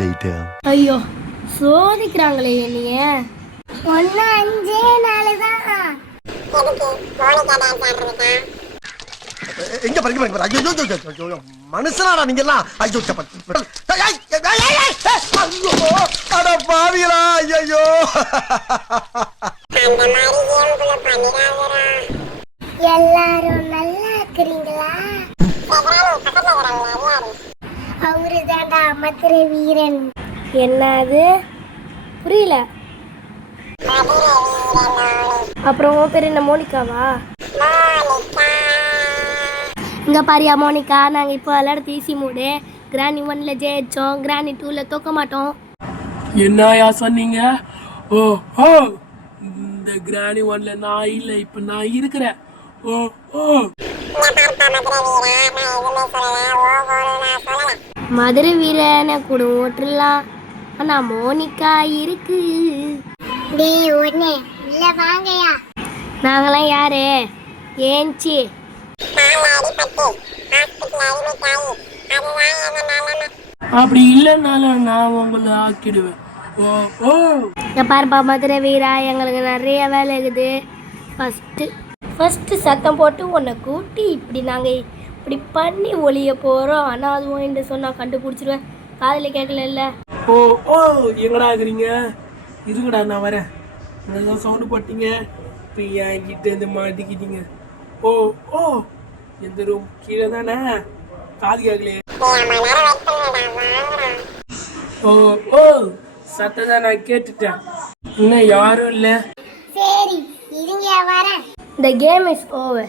later. ஐயோ சோதிக்கிறாங்களே என்னைய. 1 5 4 தான். எங்க பாருங்க ஐயோ மனுஷனாடா நீங்க எல்லாம் ஐயோ அட பாவிகளா ஐயோ எல்லாரும் நல்லா இருக்கிறீங்களா? அவரு தாண்டா மதுரை வீரன். என்னது புரியல. அப்புறம் உன் பேர் என்ன மோனிகாவா? இங்க பாரியா மோனிகா, நாங்க இப்போ விளையாட ஈஸி மூடு. கிராணி 1ல ஜெயிச்சோம், கிராணி 2ல தோக்க மாட்டோம். என்னயா சொன்னீங்க? ஓ ஓ இந்த கிராணி 1ல நான் இல்லை, இப்ப நான் இருக்கிறேன். ஓ ஓ மதுரை வீரனை கூட ஓட்டலாம், ஆனா மோனிகா இருக்கு. டேய் ஒண்ணே உள்ள வாங்கயா. நாங்களாம் யாரு? ஏஞ்சி அப்படி இல்லைன்னாலும் நான் உங்களை ஆக்கிடுவேன். ஓ ஓ பாருப்பா மதுரை வீரா, எங்களுக்கு நிறைய வேலை இருக்குது. ஃபஸ்ட்டு சத்தம் போட்டு உன்னை கூட்டி இப்படி நாங்கள் இப்படி பண்ணி ஒளிய போகிறோம். ஆனால் அது வாங்கிட்டு சொன்னால் கண்டுபிடிச்சிருவேன். காதில் கேட்கல. ஓ ஓ எங்கடா இருக்கிறீங்க? இருங்கடா நான் வரேன். நல்லா சவுண்டு போட்டீங்க, இப்போ என்கிட்ட இருந்து மாட்டிக்கிட்டீங்க. ஓ ஓ எந்த ரூம்? கீழே தானே, காது கேட்கலையே. ஓ ஓ சத்தம் தான் நான் கேட்டுட்டேன். இன்னும் யாரும் இல்லை. சரி இருங்க வரேன். The game is over,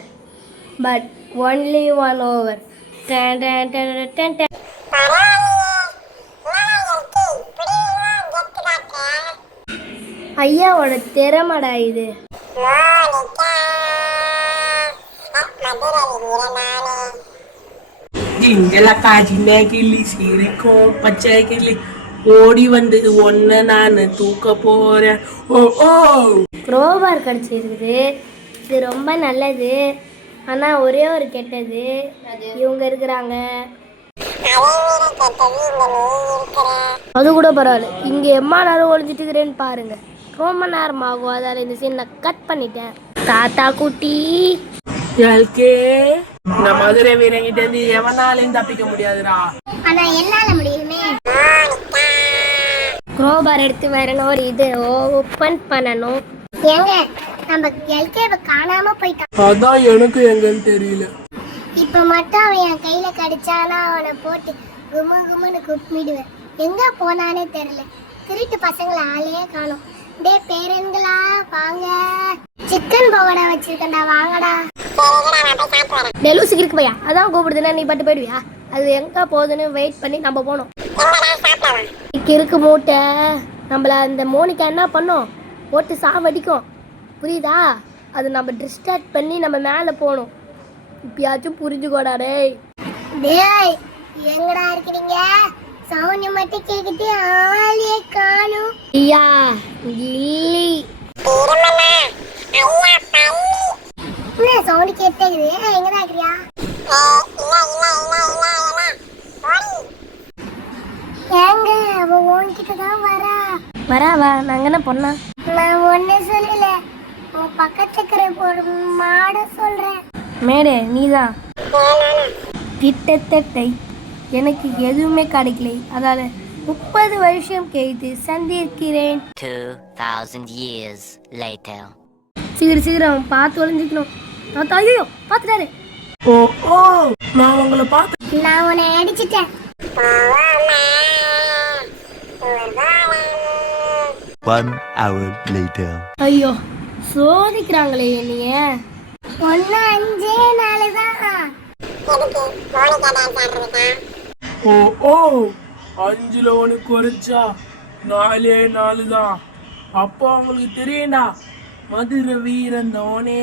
but only one over. Tan tan tan tan tan. ஐயாவோட திறமடா இது. இங்கெல்லாம் சின்ன கிள்ளி சிரிக்கும் பச்சை கிள்ளி ஓடி வந்து ஒன்ன நான் தூக்க போறேன். ஓ ஓ குரோபார் கடிச்சிருக்குது, இது ரொம்ப நல்லது. ஆனால் ஒரே ஒரு கெட்டது, இவங்க இருக்கிறாங்க. அது கூட பரவாயில்ல. இங்கே எம்மா நேரம் ஒழிஞ்சிட்டு இருக்கிறேன்னு பாருங்க. ரொம்ப நேரம் ஆகும், அதால் இந்த சீன் நான் கட் பண்ணிட்டேன். தாத்தா குட்டி எல்கே, இந்த மதுரை வீரங்கிட்ட இருந்து எவனாலையும் தப்பிக்க முடியாதுடா. ஆனா என்னால முடியுமே. குரோபார் எடுத்து வரணும், ஒரு இது ஓப்பன் பண்ணணும். ஏங்க நம்ம எல்கேவை காணாம போயிட்டான். அதான் எனக்கு எங்கன்னு தெரியல. இப்ப மட்டும் அவன் என் கையில கடிச்சானா அவனை போட்டு குமு குமுன்னு குப்பிடுவேன். எங்க போனானே தெரியல. திருட்டு பசங்களை ஆளையே காணும். டே பேரன்களா வாங்க, சிக்கன் பகோடா வச்சிருக்கேன்டா வாங்கடா. டெலூசிக்கு இருக்கு பையா, அதான் கூப்பிடுதுன்னா நீ பட்டு போயிடுவியா? அது எங்க போகுதுன்னு வெயிட் பண்ணி நம்ம போனோம். இருக்கு மூட்டை, நம்மள அந்த மோனிகா என்ன பண்ணோம், போட்டு சாவடிக்கும். புரியுதா? அது நம்ம டிஸ்ட்ராக்ட் பண்ணி நம்ம மேலே போகணும். இப்பயாச்சும் புரிஞ்சுக்கோடா. டேய் டேய் எங்கடா இருக்கிறீங்க? சவுண்ட் மட்டும் கேக்குது, ஆளே காணோம். ஐயா கில்லி என்ன சவுண்ட் கேட்டேங்குது? எங்கடா இருக்கிறியா? ஏங்க அவ உன்கிட்ட தான் வராவா? நாங்க என்ன பொண்ணா? நான் ஒண்ணு சொல்லல, உன் பக்கத்துல இருக்கிற ஒரு மாட சொல்றேன். மேடே நீதான். கிட்டத்தட்ட எனக்கு எதுவுமே கிடைக்கல, அதால 30 வருஷம் கழித்து சந்திக்கிறேன். 2000 years later. சீக்கிரம் பார்த்து ஒளிஞ்சிக்கணும். ஐயோ பார்த்துட்டாரு. ஓ ஓ நான் உங்களை பார்த்து. நான் உன்னை அடிச்சிட்டேன். 1 hour later. ஐயோ சோதிக்கிறாங்களே என்னைய. 1 5 4 தான். ஓ ஓ 5ல ஒன்று குறைச்சா 4 4 தான். அப்போ அவங்களுக்கு தெரியும்டா, மதுரை வீரன் தானே.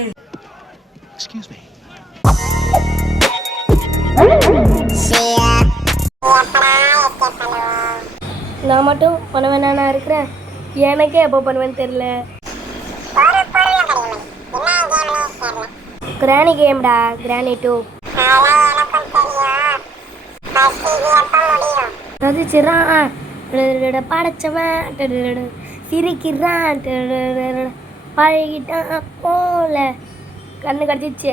Excuse me. நான் மட்டும் பண்ண வேணா இருக்கிறேன். எனக்கே எப்போ பண்ணுவேன்னு தெரியல. கிராணி கேம்டா, கிராணி 2. அது சரிடா, படைச்சவன் சிரிக்கிறான் பழகிட்டான் போல கண்ணு கடிச்சிச்சு.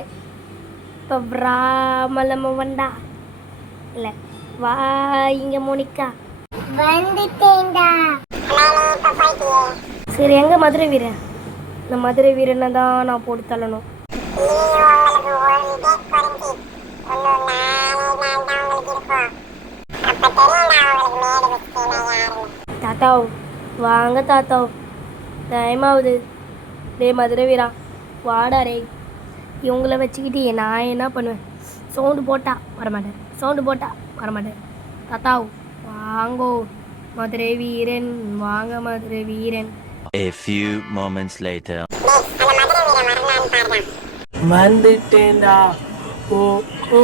இப்போ ராமலம வண்டா இல்லை வா இங்க மோனிகா வந்துட்டேன்டா. சரி எங்க மதுரை வீரன்? இந்த மதுரை வீரனை தான் நான் போட்டு தள்ளணும். தாத்தாவ் வாங்க தாத்தாவ், டைம் ஆகுது. டே மதுரை வீரா வாடா ரே. இவங்கள வச்சுக்கிட்டு நான் என்ன பண்ணுவேன்? சவுண்டு போட்டா வரமாட்டேன், சவுண்டு போட்டா வரமாட்டேன். தாத்தாவ் வாங்கோ மதுரை வீரன், வாங்க Madurai Veeran. A few moments later. வந்துட்டேன்டா. ஓ ஓ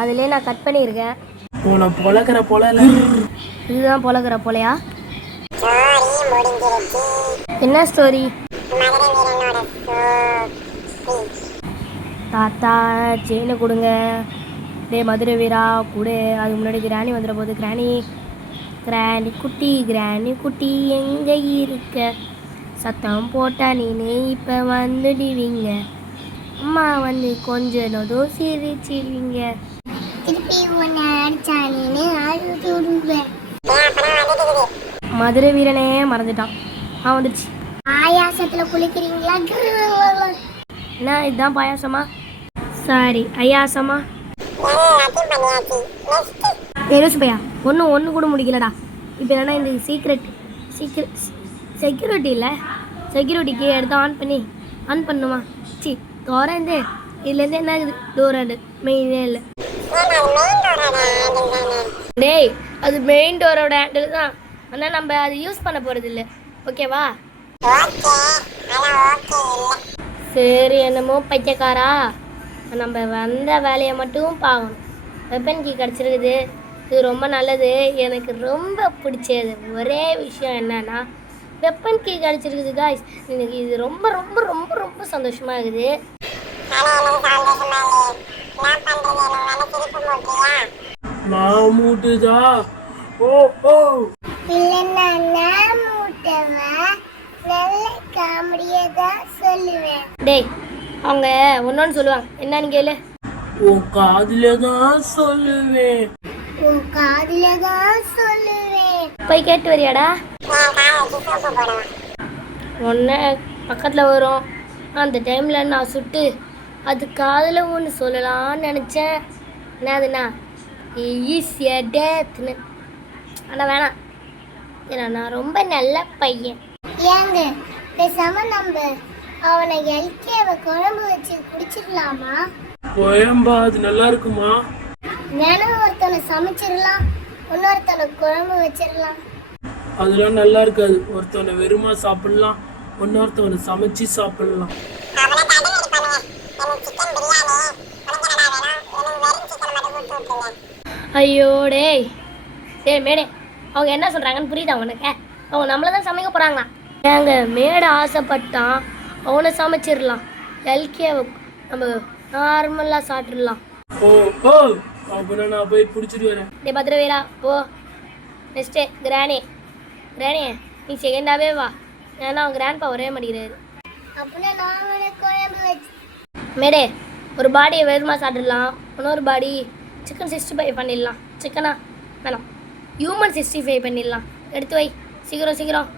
அதுலேயே நான் கட் பண்ணியிருக்கேன். உன பொழக்கிற பொழல இதுதான் பொழக்கிற போலையா? என்ன ஸ்டோரி? தாத்தா செயினை கொடுங்க. டே மதுரை வீரா கொடு. அதுக்கு முன்னாடி கிராணி வந்துட போகுது. கிராணி கிராணி குட்டி எங்கே இருக்க? சத்தம் போட்டா நீனே இப்போ வந்துடுவீங்க. அம்மா வந்து கொஞ்சம் நொதோ சிரிச்சிடுவீங்க. திருப்பி ஒன்று அடிச்சா நீனு அழுதுடுவேன். மதுரை வீரனே மறந்துட்டான். வந்துடுச்சு. ஆயாசத்தில் குளிக்கிறீங்களா? என்ன இதுதான் பாயாசமா? சாரி ஐயாசமா. யோசிப்பையா ஒன்று கூட முடிக்கலடா. இப்போ என்னன்னா இந்த செக்யூரிட்டி இல்லை, செக்யூரிட்டிக்கு எடுத்து ஆன் பண்ணுமா? சி திறந்து இதுலேருந்து என்ன இருக்குது? டோர் ஹேண்டில் மெயினே இல்லை. டேய் அது மெயின் டோரோட ஹேண்டில் தான், ஆனால் நம்ம அது யூஸ் பண்ண போகிறது இல்லை. ஓகேவா? சரி என்னமோ பைத்தியக்காரா, நம்ம வந்த வேலையை மட்டும் பார்க்கணும். வெப்பன் கீ கிடச்சிருக்குது, இது ரொம்ப நல்லது. எனக்கு ரொம்ப பிடிச்சது ஒரே விஷயம் என்னன்னா வெப்பன் கீ கிடச்சிருக்குது காய்ஸ். எனக்கு இது ரொம்ப ரொம்ப ரொம்ப ரொம்ப சந்தோஷமாக இருக்குது. மாமூட்டுதா? ஓ ஓ இல்லைன்னா நான் மூட்டவன் நல்ல காமெடியை தான் சொல்லுவேன். டேய் அவங்க ஒன்னொன்னு சொல்லுவாங்க, என்னன்னு கேளு. உன் காதுல தான் சொல்லுவேன். உன் காதுல தான் சொல்லுவேன். போய் கேட்டு வரியாடா? ஒன்று பக்கத்தில் வரும். அந்த டைமில் நான் சுட்டு அது காதில் ஒன்று சொல்லலான்னு நினச்சேன். என்னதுண்ணா ஈஸியாக டேத்துன்னு. ஆனால் வேணாம், ஏன்னா நான் ரொம்ப நல்ல பையன். ஏங்க பேசாம நம்ம அவனை எல்கேவை குழம்பு வச்சு குடிச்சிடலாமா? கோயம்பா அது நல்லா இருக்குமா? வேணும் ஒருத்தனை சமைச்சிடலாம், இன்னொருத்தனை குழம்பு வச்சிடலாம். அதெல்லாம் நல்லா இருக்காது. ஒருத்தவனை வெறுமா சாப்பிடலாம், இன்னொருத்தவனை சமைச்சு சாப்பிடலாம். ஐயோ டேய் டேய் மேடே, அவங்க என்ன சொல்கிறாங்கன்னு புரியுதா உனக்கு? அவங்க நம்மளை தான் சமைக்க போகிறாங்களா? ஏங்க மேடை ஆசைப்பட்டான், அவனை சமைச்சிடலாம். எல்கேவை நம்ம நார்மலாக சாப்பிட்றலாம். ஓ ஓ அப்படின்னா நான் போய் பிடிச்சிட்டு வரேன். டே பத்திர வீரா போ. நெக்ஸ்ட்டு கிராணி நீ செகண்டாகவே வா, ஏன்னா அவன் கிராண்ட்பா ஒரே மாட்டேங்கிறாரு. அப்படின்னா நான் குழம்பு வச்சு மேடே ஒரு பாடியை வெறுமா சாப்பிட்றலாம், இன்னொரு பாடி சிக்கன் 65 பண்ணிடலாம். சிக்கனா வேணாம், ஹியூமன் 65 பண்ணிடலாம். எடுத்து வை சீக்கிரம் சீக்கிரம்.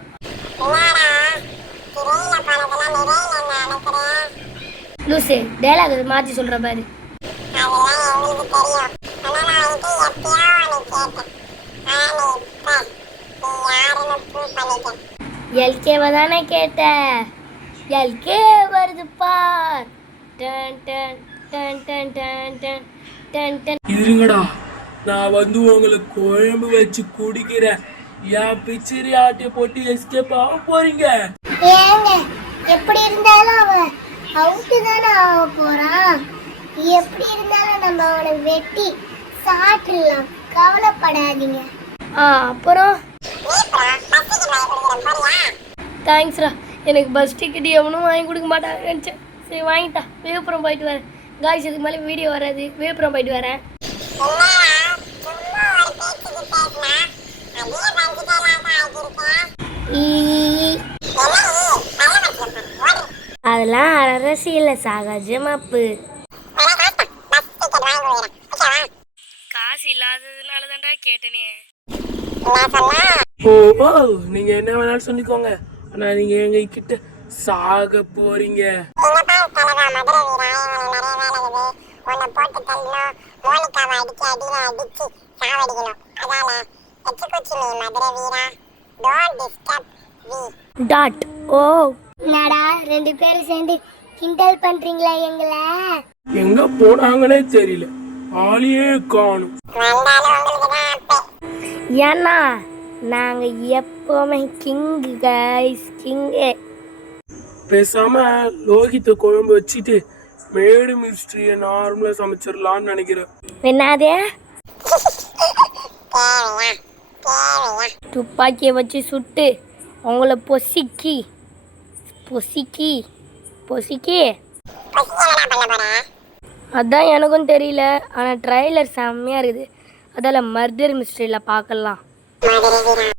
லூசு டைலாக் மாற்றி சொல்கிற பாரு. எல்கேவை தானே கேட்ட? எல்கே வருது பார். டன் டன் டன் டன் டன் டன் டன் டன். இருங்கடா, நான் வந்து உங்களுக்கு குழம்பு வச்சு குடிக்கிறேன். என் பிச்சரி ஆட்டையை போட்டு எஸ்கேப் ஆக போறீங்க. ஏங்க எப்படி இருந்தாலும் அவன் அவுட்டு தானே ஆக போறான். எப்படி இருந்தாலும் நம்ம அவனை வெட்டி சாப்பிடலாம், கவலைப்படாதீங்க. அப்புறம் தேங்க்ஸ்ரா, எனக்கு பஸ் டிக்கெட் எவனும் வாங்கி கொடுக்க மாட்டாங்க நினச்சேன். சரி வாங்கிட்டா, விழுப்புரம் போயிட்டு வரேன். காய்ஸ் இதுக்கு மேலே வீடியோ வராது, விழுப்புரம் போயிட்டு வரேன். ஈ. அதெல்லாம் அரசியல சகஜமாப்பு. காசு இல்லாததுனால தான்டா கேட்டனே. ஓ ஓ நீங்க என்ன வேணாலும் சொல்லிக்கோங்க, ஆனா நீங்க எங்க கிட்ட சாக போறீங்க. டாட். ஓ என்னடா 2 பேரும் சேர்ந்து கிண்டல் பண்றீங்களா எங்களை? எங்க போனாங்கன்னே தெரியல, ஆளையே காணும். ஏன்னா நாங்க எப்பவுமே கிங்கு கைஸ், கிங்கு. பேசாம லோகித்த குழம்பு வச்சுட்டு மேடு மிஸ்ட்ரிய நார்மலா சமைச்சிடலான்னு நினைக்கிறேன். என்னதே? துப்பாக்கியை வச்சு சுட்டு உங்களை பொசிக்கி பொசிக்கி பொசிக்கி. அதான் எனக்கும் தெரியல, ஆனால் ட்ரைலர் செம்மையாக இருக்குது. அதில் மர்டர் மிஸ்ட்ரியில் பார்க்கலாம்.